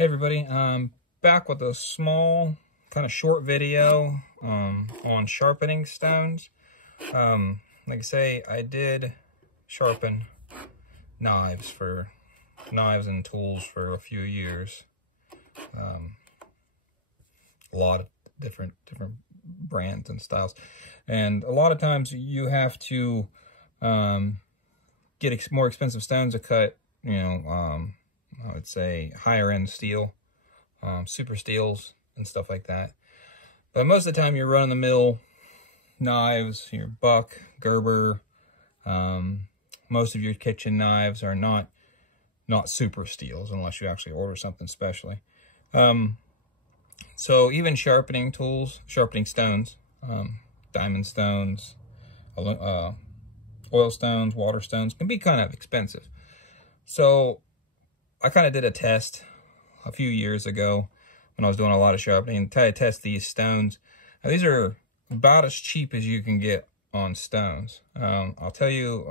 Hey everybody, back with a small kind of short video on sharpening stones. Like I say, I did sharpen knives and tools for a few years. A lot of different brands and styles, and a lot of times you have to get more expensive stones to cut. I would say higher end steel, super steels and stuff like that. But most of the time, your run-of-the-mill knives, your Buck, Gerber, most of your kitchen knives are not super steels unless you actually order something specially. So even sharpening tools, sharpening stones, diamond stones, oil stones, water stones can be kind of expensive. So I kind of did a test a few years ago when I was doing a lot of sharpening to test these stones. Now, these are about as cheap as you can get on stones. I'll tell you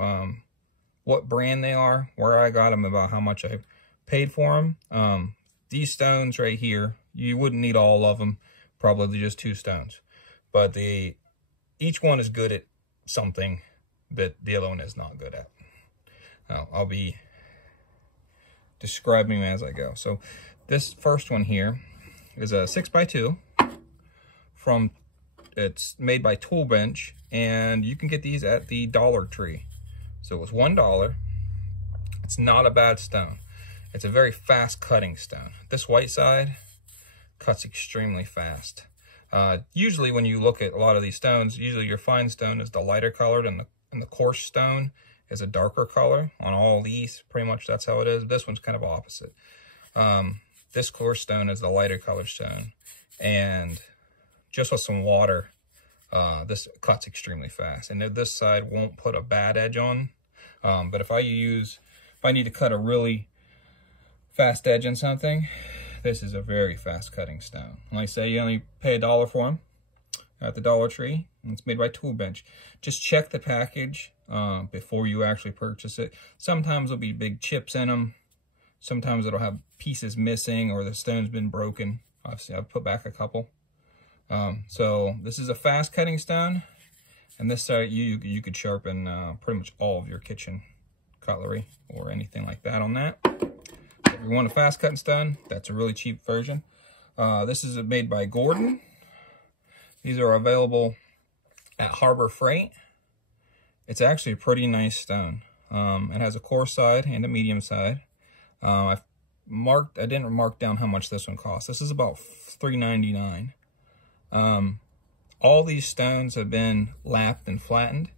what brand they are, where I got them, about how much I paid for them. These stones right here, you wouldn't need all of them, probably just 2 stones. But each one is good at something that the other one is not good at. I'll be describing as I go. So this first one here is a 6x2 it's made by Tool Bench, and you can get these at the Dollar Tree. So it was $1. It's not a bad stone. It's a very fast cutting stone. This white side cuts extremely fast. Usually when you look at a lot of these stones, usually your fine stone is the lighter colored and the coarse stone is a darker color. On all these, pretty much that's how it is. This one's kind of opposite. This coarse stone is the lighter colored stone, and just with some water, this cuts extremely fast. And this side won't put a bad edge on, but if I need to cut a really fast edge on something, this is a very fast cutting stone. Like I say, you only pay $1 for them at the Dollar Tree, and it's made by Tool Bench. Just check the package before you actually purchase it. Sometimes there'll be big chips in them. Sometimes it'll have pieces missing, or the stone's been broken. Obviously, I've put back a couple. So this is a fast cutting stone, and this side you could sharpen pretty much all of your kitchen cutlery or anything like that on that. If you want a fast cutting stone, that's a really cheap version. This is made by Gordon. These are available at Harbor Freight. It's actually a pretty nice stone. It has a coarse side and a medium side. I didn't mark down how much this one costs. This is about $3.99. All these stones have been lapped and flattened.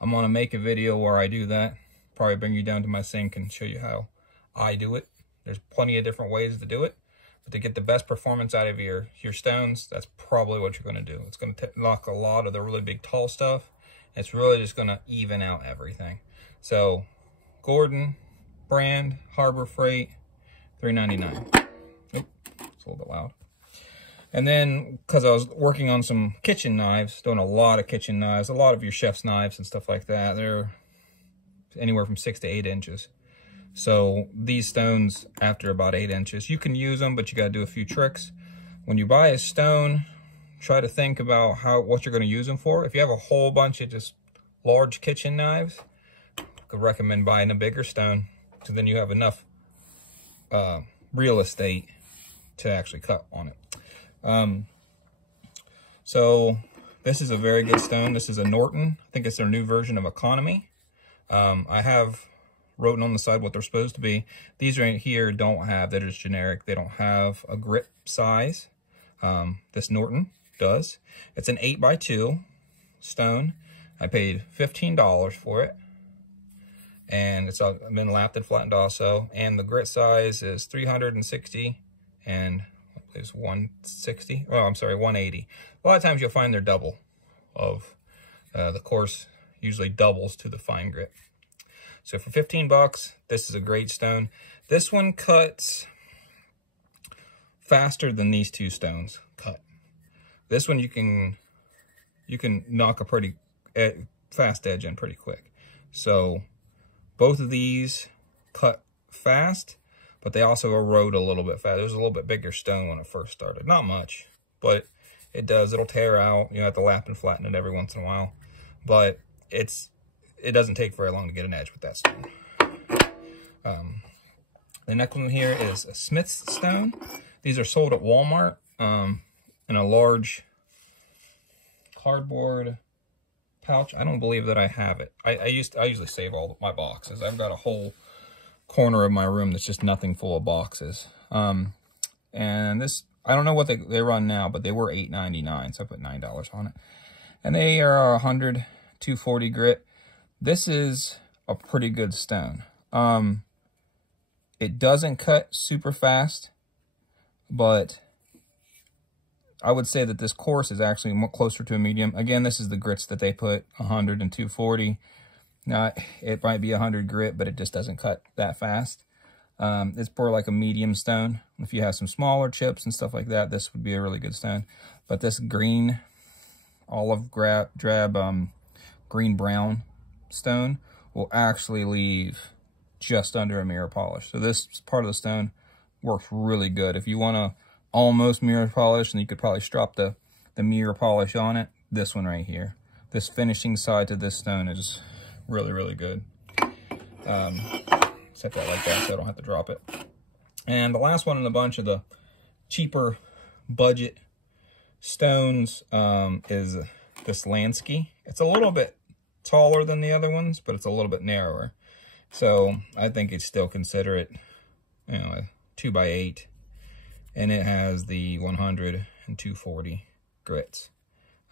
I'm gonna make a video where I do that. Probably bring you down to my sink and show you how I do it. There's plenty of different ways to do it, but to get the best performance out of your stones, that's probably what you're gonna do. It's gonna knock a lot of the really big tall stuff. It's really just gonna even out everything. So Gordon brand, Harbor Freight, $3.99. Oop, it's a little bit loud. And then, because I was working on some kitchen knives, doing a lot of kitchen knives, a lot of your chef's knives and stuff like that, they're anywhere from 6 to 8 inches. So these stones, after about 8 inches, you can use them, but you got to do a few tricks. When you buy a stone, try to think about what you're going to use them for. If you have a whole bunch of just large kitchen knives, I could recommend buying a bigger stone, so then you have enough real estate to actually cut on it. So this is a very good stone. This is a Norton. I think it's their new version of Economy. I have written on the side what they're supposed to be. These right here they're just generic. They don't have a grip size. This Norton does. It's an 8x2 stone. I paid $15 for it. And it's been lapped and flattened also. And the grit size is 360 and is 160. Oh, I'm sorry, 180. A lot of times you'll find they're double of the coarse, usually doubles to the fine grit. So for 15 bucks, this is a great stone. This one cuts faster than these 2 stones cut. This one you can knock a pretty fast edge in pretty quick. So both of these cut fast, but they also erode a little bit fast. It was a little bit bigger stone when it first started. Not much, but it does. It'll tear out. You have to lap and flatten it every once in a while, but it doesn't take very long to get an edge with that stone. The next one here is a Smith's stone. These are sold at Walmart in a large cardboard pouch. I don't believe that I have it. I usually save all my boxes. I've got a whole corner of my room that's just nothing full of boxes. And this, I don't know what they run now, but they were $8.99, so I put $9 on it. And they are 100, 240 grit. This is a pretty good stone. It doesn't cut super fast, but I would say that this coarse is actually more closer to a medium. Again, this is the grits that they put, 100 and 240. Now, it might be 100 grit, but it just doesn't cut that fast. It's more like a medium stone. If you have some smaller chips and stuff like that, this would be a really good stone. But this green, olive drab, green-brown stone will actually leave just under a mirror polish. So this part of the stone works really good. If you want to almost mirror polish, and you could probably strap the mirror polish on it, this one right here. This finishing side to this stone is really, really good. Set that like that so I don't have to drop it. And the last one in the bunch of the cheaper budget stones is this Lansky. It's a little bit taller than the other ones, but it's a little bit narrower. So I think it's still consider it, you know, a 2x8, and it has the 100 and 240 grits.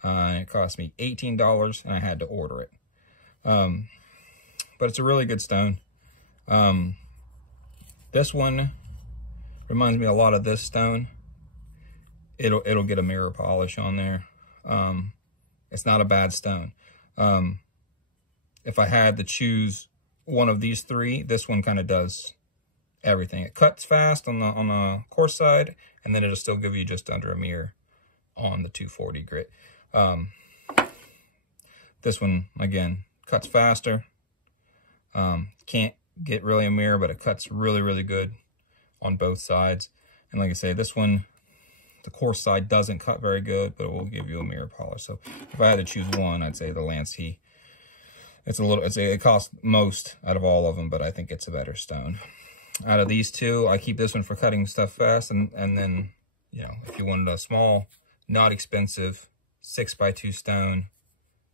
It cost me $18, and I had to order it. But it's a really good stone. This one reminds me a lot of this stone. It'll get a mirror polish on there. It's not a bad stone. If I had to choose one of these three, this one kind of does everything. It cuts fast on the coarse side, and then it'll still give you just under a mirror on the 240 grit. This one, again, cuts faster. Can't get really a mirror, but it cuts really, really good on both sides. And like I say, this one, the coarse side doesn't cut very good, but it will give you a mirror polish. So if I had to choose one, I'd say the Lansky. It costs most out of all of them, but I think it's a better stone. Out of these two, I keep this one for cutting stuff fast, and then, you know, if you wanted a small, not expensive 6x2 stone,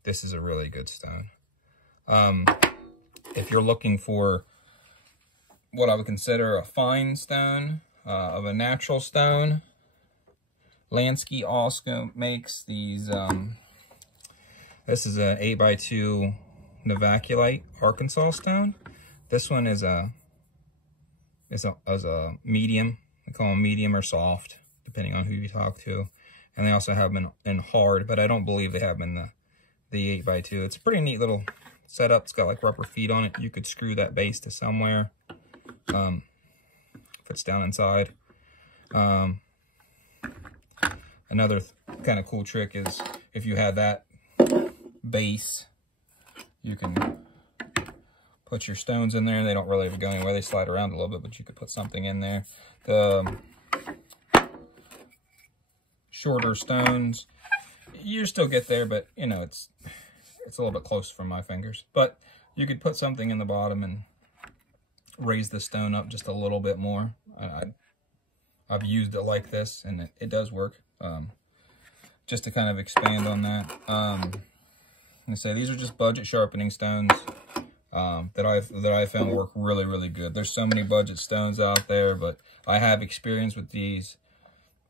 this is a really good stone. If you're looking for what I would consider a fine stone, of a natural stone, Lansky also makes these. This is an 8x2 Navaculite Arkansas stone. This one is a medium. They call them medium or soft, depending on who you talk to. And they also have them in hard, but I don't believe they have them in the 8x2. It's a pretty neat little setup. It's got like rubber feet on it. You could screw that base to somewhere. Fits down inside. Another kind of cool trick is if you have that base, you can put your stones in there. They don't really go anywhere. They slide around a little bit, but you could put something in there. The shorter stones, you still get there, but you know, it's a little bit close from my fingers. But you could put something in the bottom and raise the stone up just a little bit more. I've used it like this, and it does work. Just to kind of expand on that, I say these are just budget sharpening stones that I found work really, really good. There's so many budget stones out there, but I have experience with these.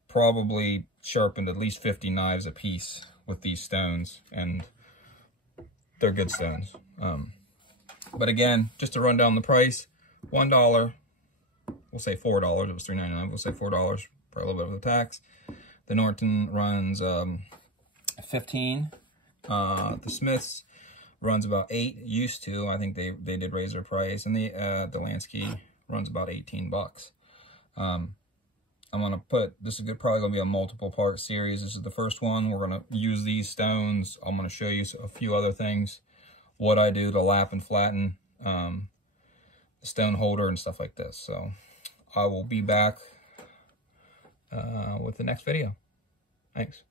Probably sharpened at least 50 knives a piece with these stones, and they're good stones. But again, just to run down the price, $1, we'll say $4. It was $3.99. We'll say $4 for a little bit of the tax. The Norton runs $15. The Smiths runs about $8. Used to, I think they did raise their price, and the Lansky runs about $18. I'm gonna put this is probably gonna be a multiple part series. This is the first one. We're gonna use these stones. I'm gonna show you a few other things, what I do to lap and flatten the stone holder and stuff like this. So I will be back with the next video. Thanks.